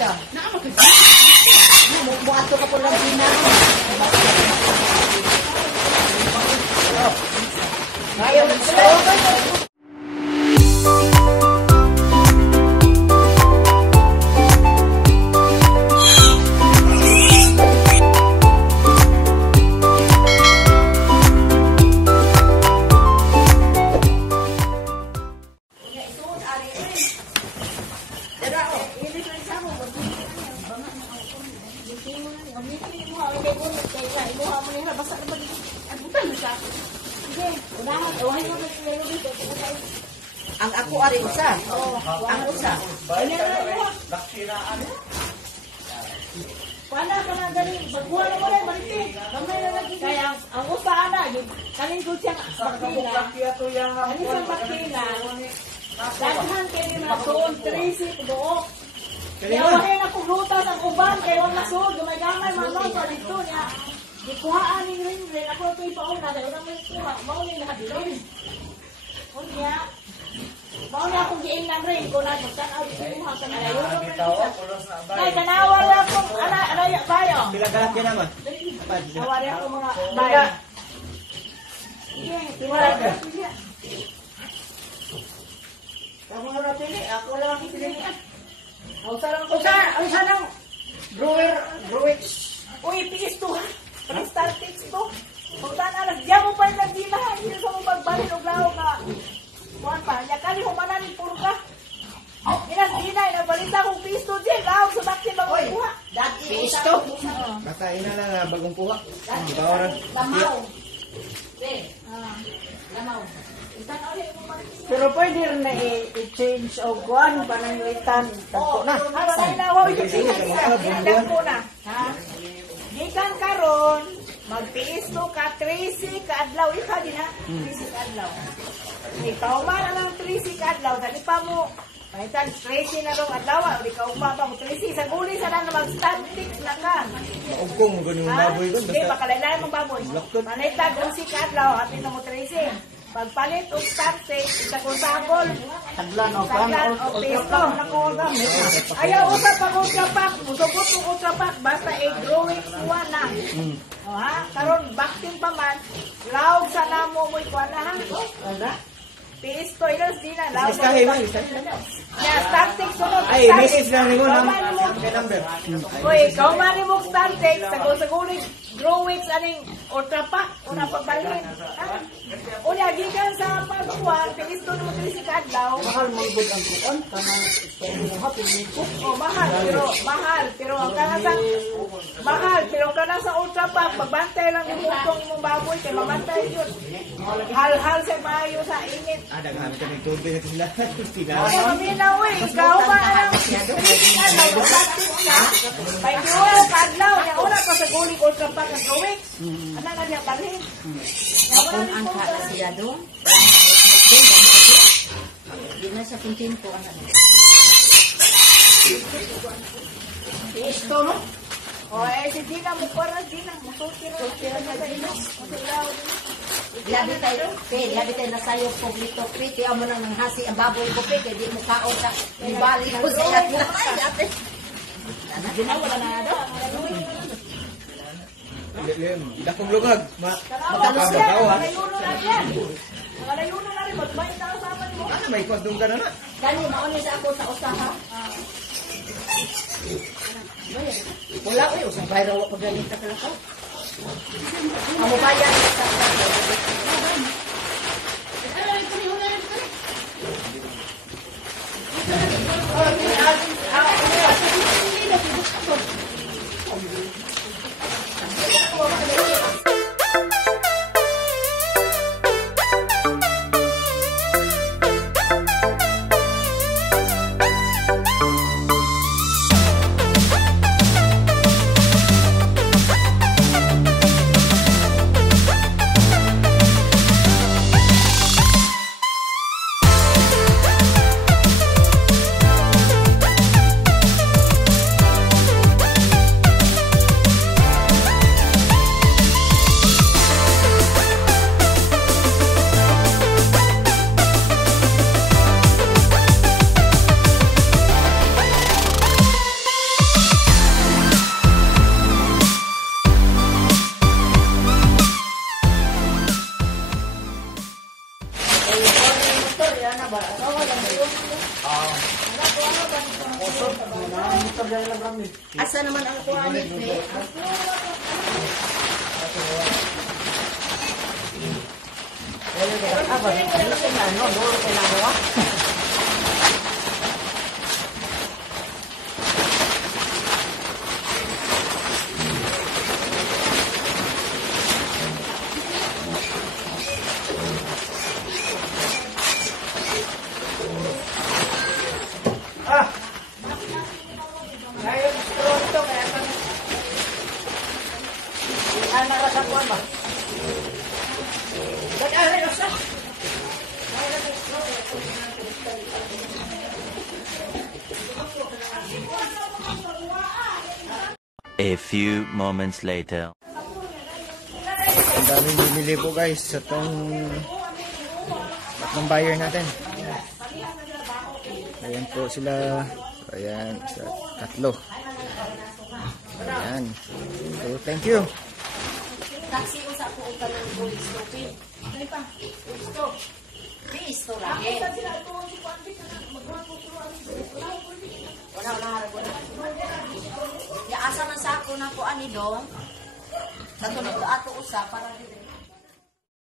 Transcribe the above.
ka. Naa makita. Buato ka po lang sina. Ayaw na sila. Ang ako ari usa. Ang usa. Wala ka na galing. Bagwa na wala, balikin. Gamay na lagi. Kaya ang usa ana, kanin ko siyang bakina. Kanin siyang bakina. Daghan kayo na doon, 3 doon. Kaya wala na kuglutas ang uban, kaya wala sood. Gamay-gamay, manong sa dito niya. Ikuhaan ni rin, ako ito ipauna. Kaya wala mo ikuha. Mauni na hadilin. Kunya. Mauni akong giingnan rin. Kung nagtanaw, ikuha ka na. Ay, kanawar akong, bayo. Bilagalat ka naman. Nawari ako mga bayo. Sige, tiwala ka. Kamu nga napili, ako lang ang pinilihan. Ang sarang Brewix. Uy, piis to ha. Star Text to. Kung saan alas, diyan mo pa yung nagdilahan. Hindi sa mong pagbalik o lao ka. Kuhan pa, yakali humanan puro ka. Inas dinay, nabalita kong pisto dyan. Lao, sa bakit ba kuha? Pisto. Basta ina na bagong kuha. Lamaw. Lamaw. Pero pwede rin na i-change o kuhan pananglitan. Oo, ay nawaw yung pinagdang ko na. Gikan karon, magpiisto ka 13 ka adlaw. Ika din ha? 13 ka adlaw. Pauman na lang 13 ka adlaw. Dali pa mo. Mahitan 13 na rong adlaw. Di ka umapa mo 13. Sa guli sa na mag-statics na ka. Maugkong mo ganun yung baboy ko. Hindi, makalailan mong baboy. Manitag 11 ka adlaw. Atin na mo 13. Pagpalit o statics, isa ko sagol. Taglan o Pisto. Ayaw usap pag utrapak. Musubot kong utrapak. Basta i-growing kuha na. O ha? Karon vaccine pa man. Laog sa namo mo'y kuha na ha? Pisto. Ilos di na. Laog mo. Yeah, statics sunod. Ay, message lang rin mo ng number. Uy, ikaw mani mo statics. Sagulig. Growing aning utrapak. Una pagbalin. Unya, gikan sa pagkuhan. Pisto na mo 13 ka adlaw. mahal mo ibod ang kuhan. Kanang Oh, mahal. Pero ang kanasa ultra pack, pagbantay lang yung mutong imong baboy, kay mamantay yun. Hal-hal sa mayo sa init. Ada kami kami tubig na sila. Ay, maminaw eh. Ikaw ba ang pag-iwala kadlaw, niya una pa sa guling ultra pack ang gawin. Ano na niya balhin? Kung ang kala siya doon, hindi na sa kuntin ko ang ano. Isto, no? O, si Gina mo para, Gina. Musukiro na sa ino. Labi tayo na sa'yo publiko, Piti, amo nang nanghasi ang baboy ko, Piti, di mo kaon sa ibali ko sa iyat. Wala na daw. Ida kong lugag. Malayuno na yan. Malayuno na rin. Magbayad na sa aman mo. Ano may kwas doon ka na na? Dali, mauni sa ako sa usaha. Wala ko yung viral ko pagalit ka lang ko. Amo bayan sa Asa naman ang kuha ni Pe? Ngayon, strong to, kaya pa. Ano ra sa kuwan ba? Ba't ari sa? A few moments later. Ang daming bumili po guys sa tong buyer natin. Ayan po sila. So, ayan, sa tatlo. Ayan. So, thank you. Taxi ko sa po ka ng police to Pe. Ano pa? Gusto. Pisto lagi. Wala harap wala. Ya asa man sa ako na ko ani dong. Sa tunod ato usa para di